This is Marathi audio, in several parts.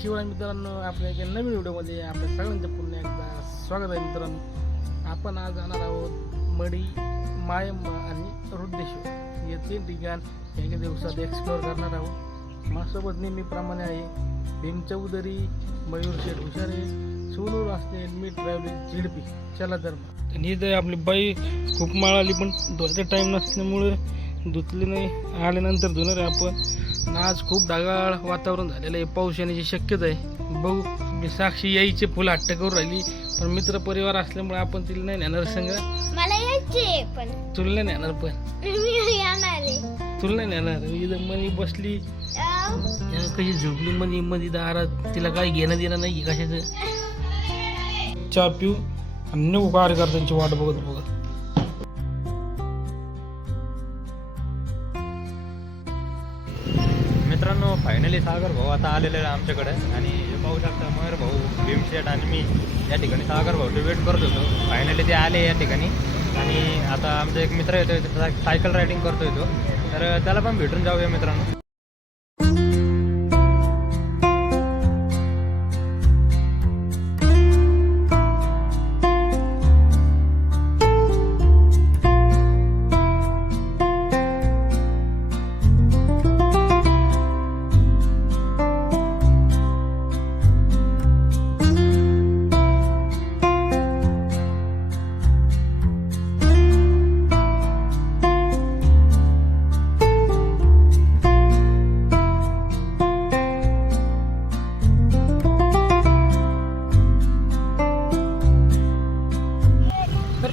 शिवराय मित्रांनो, आपल्या एका नवीन व्हिडिओमध्ये आपल्या सगळ्यांचं पुन्हा एकदा स्वागत आहे. मित्रांनो, आपण आज जाणार आहोत मडी, मायंबा आणि रुद्रेश्वर हे तीन ठिकाण एका दिवसात एक्सप्लोअर करणार आहोत. माझ्यासोबत नेहमीप्रमाणे आहे भीम चौधरी, मयूर शेठ हुशारे, सोनू रासने, मी ट्रॅव्हलिंग झिडपी. चला तर मग. आणि इथे आपली बाई खूप माळाली, पण धुवायचा टाईम नसल्यामुळे धुतली नाही. आल्यानंतर धुणार आहे आपण. आज खूप ढगाळ वातावरण झालेलं आहे, पाऊस येण्याची शक्यता आहे. बघू. मी साक्षी यायचे फुल हट्ट करून राहिली, पण मित्र परिवार असल्यामुळे आपण तिला नाही नेणार संग. मला यायचे पण तुला नाही नेणार, पण मी येणार आहे. तुला नाही नेणार. इथं मनी बसली कशी झोपली मध्ये दारात, तिला काही घेणं देणं नाही कशाचं. चहा पिऊ आणि नको कार्यकर्त्यांची वाट बघत बघत. मित्रांनो, फायनली सागर भाऊ आता आलेले आहे आमच्याकडे. आणि हे पाहू शकता मयूर भाऊ, भीमशेठ आणि मी या ठिकाणी सागर भाऊची वेट करत होतो. फायनली ते आले या ठिकाणी. आणि आता आमचा एक मित्र येतो, सायकल रायडिंग करतो येतो, तर त्याला पण भेटून जाऊया मित्रांनो.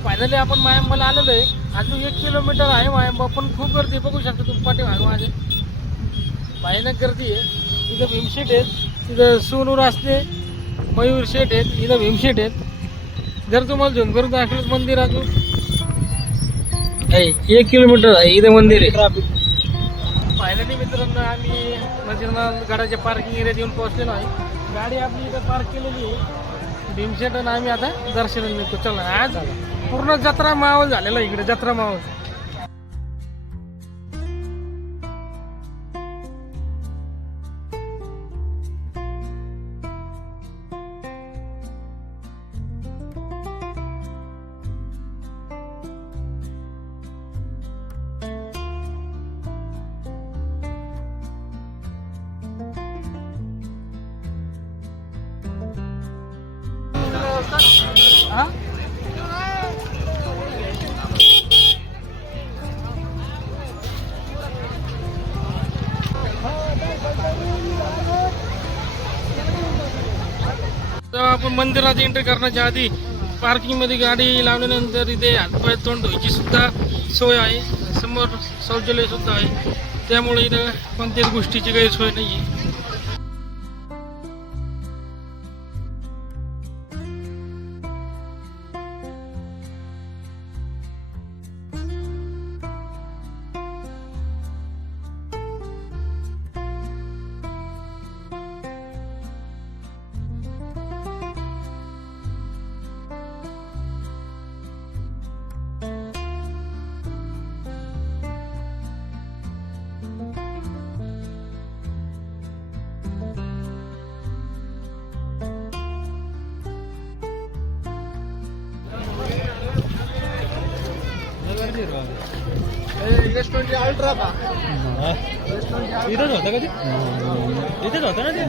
फायनली आपण मायंबाला आलेलो आहे. अजून 1 किलोमीटर आहे मायंबा, पण खूप गर्दी बघू शकता तुम्ही पाठीमागे माझे. भयानक गर्दी आहे. इथं भीमशेठ आहेत, तिथं सोनू रासने, मयूर शेठ आहेत, इथं भीमशेठ आहेत. जर तुम्हाला झूम करून दाखवलं मंदिर अजून 1 किलोमीटर आहे, इथं मंदिर आहे. फायनली मित्रांनो, आम्ही मंदिरात गाड्याच्या पार्किंग एरियात येऊन पोहोचलेलो आहे. गाडी आपली इथं पार्क केलेली आहे. भीमशेठ आणि आम्ही आता दर्शनाला निघतो. चला, आज पूर्ण जत्रा माहोल झालेला इकडे, जत्रा माहोल. हा, आपण मंदिरात एंट्री करण्याच्या आधी पार्किंग मध्ये गाडी लावल्यानंतर इथे हातपाय तोंड धुवायची सुद्धा सोय आहे. समोर शौचालय सुद्धा आहे, त्यामुळे इथं कोणत्याच गोष्टीची गैरसोय नाही आहे. रेस्टॉरंट अल्ट्रा का इथंच होतं का ते? इथेच होतं ना ते.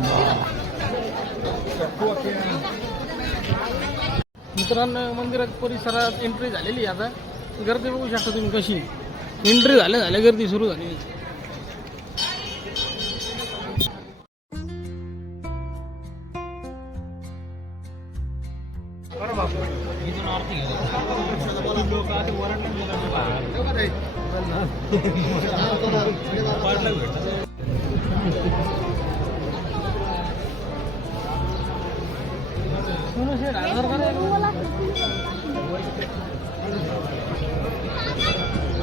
मित्रांनो, मंदिरात परिसरात एंट्री झालेली आहे. आता गर्दी बघू शकता तुम्ही कशी. एंट्री झाल्या गर्दी सुरू झाली. इथून आरती लोक आता वरण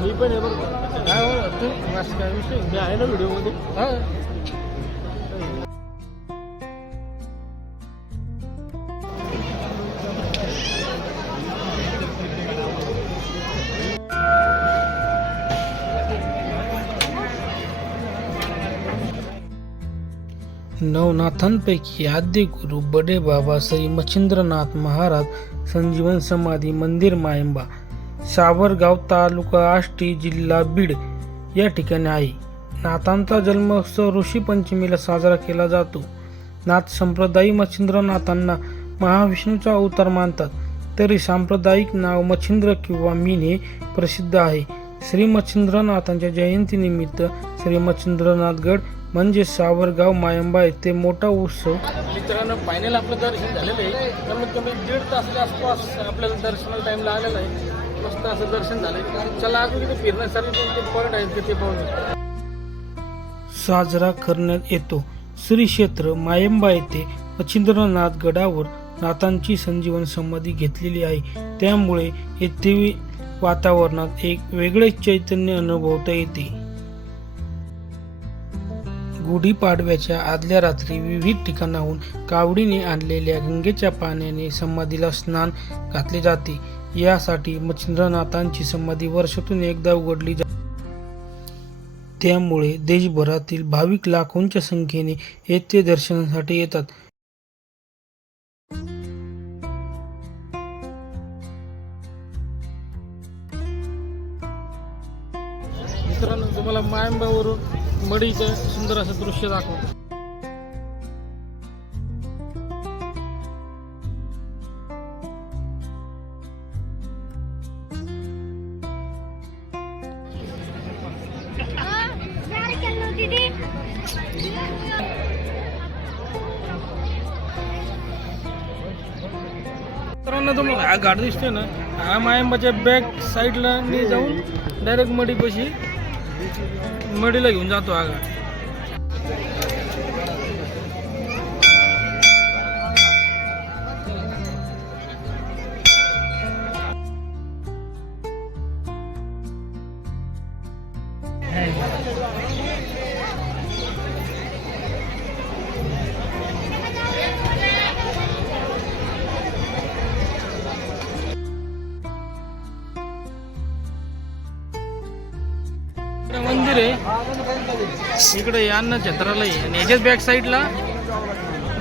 मी पण आहे बरं. काय विषय, मी आहे ना व्हिडिओमध्ये. हा, नवनाथांपैकी आद्य गुरु बडे बाबा श्री मच्छिंद्रनाथ महाराज संजीवन समाधी मंदिर मायंबा, सावरगाव, तालुका आष्टी, जिल्हा बीड या ठिकाणी आहे. नाथांचा जन्मोत्सव ऋषी पंचमीला साजरा केला जातो. नाथ संप्रदायी मच्छिंद्रनाथांना महाविष्णूचा अवतार मानतात, तरी सांप्रदायिक नाव मच्छिंद्र किंवा मीन हे प्रसिद्ध आहे. श्री मच्छिंद्रनाथांच्या जयंतीनिमित्त श्री मच्छिंद्रनाथगड म्हणजे सावरगाव मायंबा येथे मोठा उत्सव. मित्रांनो, फायनल आपलं दर्शन झालेलं आहे. कमीत कमी 1.5 तासाच्या आसपास आपल्याला दर्शनाला टाइमला आलेला आहे. मस्त असं दर्शन झालं. चला अजून तिथे फिरण्यासाठी कोणते पॉईंट आहेत ते पाहून साजरा करण्यात येतो. श्री क्षेत्र मायंबा येथे मच्छिंद्रनाथ गडावर नाथांची संजीवन समाधी घेतलेली आहे. त्यामुळे येथे वातावरणात एक वेगळेच चैतन्य अनुभवता येते. गुढीपाडव्याच्या आदल्या रात्री विविध ठिकाणाहून कावडीने आणलेल्या गंगेच्या पाण्याने समाधीला स्नान घातले जाते. यासाठी मच्छिंद्रनाथांची समाधी वर्षातून एकदा उघडली जाते. त्यामुळे देशभरातील भाविक लाखोंच्या संख्येने येथे दर्शनासाठी येतात. मित्रांनो, तुम्हाला मायंबावरून मडीचं सुंदर असं दृश्य दाखवतो. मित्रांनो, तुम्हाला हा घाट दिसतोय ना, हा मायंबाच्या बॅक साईडला मी जाऊन डायरेक्ट मडीपाशी मडीला घेऊन जातो हा घाट. मंदिर आहे इकडे, अन्न छत्रालय आहे आणि याच्याच बॅक साईडला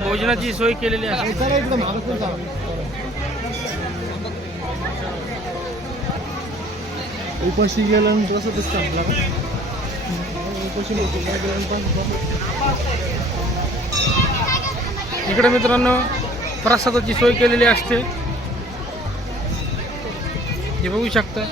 भोजनाची सोय केलेली आहे. उपाशी गेल्यानंतर असं दिसतं. इकडे मित्रांनो प्रसादाची सोय केलेली असते, हे बघू शकता.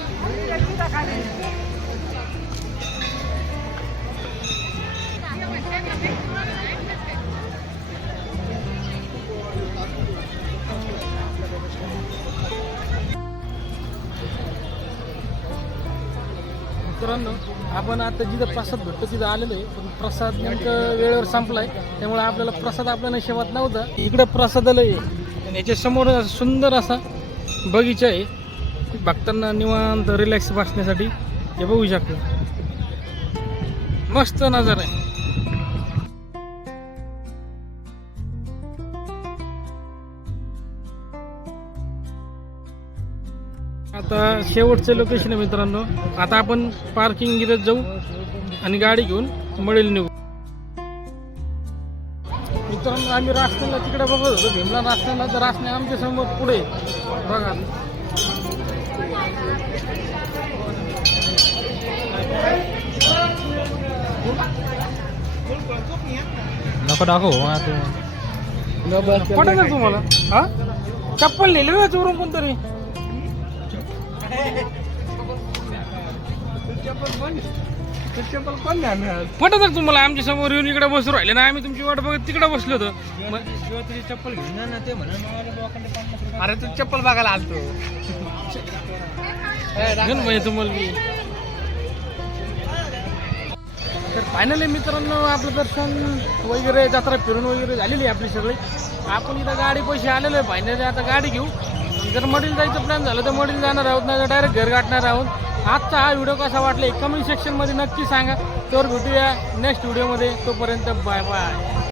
मित्रांनो, आपण आता जिथं प्रसाद भेटतो तिथं आलेलो आहे, पण प्रसाद नेमकं वेळेवर संपलाय, त्यामुळे आपल्याला प्रसाद आपल्या नशिबात नव्हता. इकडे प्रसादालय आहे आणि याच्या समोर सुंदर असा बगीचा आहे. भक्तांना निवांत रिलॅक्स बसण्यासाठी हे बघू शकतो. मस्त नजारा आहे. आता शेवटचं लोकेशन आहे मित्रांनो. आता आपण पार्किंग गिरत जाऊ आणि गाडी घेऊन मडीला निघू. मित्रांनो, आम्ही रास्त्याला तिकडे बघत होतो, भीमला रास्त्याला, तर रास्ते आमच्या समोर पुढे बघा. नको दाखव पटेल ना तुम्हाला? हा, चप्पल नेली ना चोरून कोणतरी. पटत तुम्हाला? आमच्या समोर येऊन इकडे बसू राहिले ना, आम्ही तुमची वाट बघत तिकडे बसलो होतो. चप्पल घेऊन जा ना ते म्हणून. अरे तू चप्पल बघायला आलतो म्हणजे तुम्हाला मी. तर फायनली मित्रांनो, आपलं दर्शन वगैरे, जत्रा फिरून वगैरे झालेली आहे आपली सगळी. आपण इथं गाडी पैसे आलेलो आहे. फायनली आता गाडी घेऊ. जर मडील जायचं प्लॅन झालं तर मडील जाणार आहोत, नाही डायरेक्ट घर गाठणार आहोत. आजचा हा व्हिडिओ कसा वाटला कमेंट सेक्शनमध्ये नक्की सांगा. तर भेटूया नेक्स्ट व्हिडिओमध्ये. तोपर्यंत बाय बाय.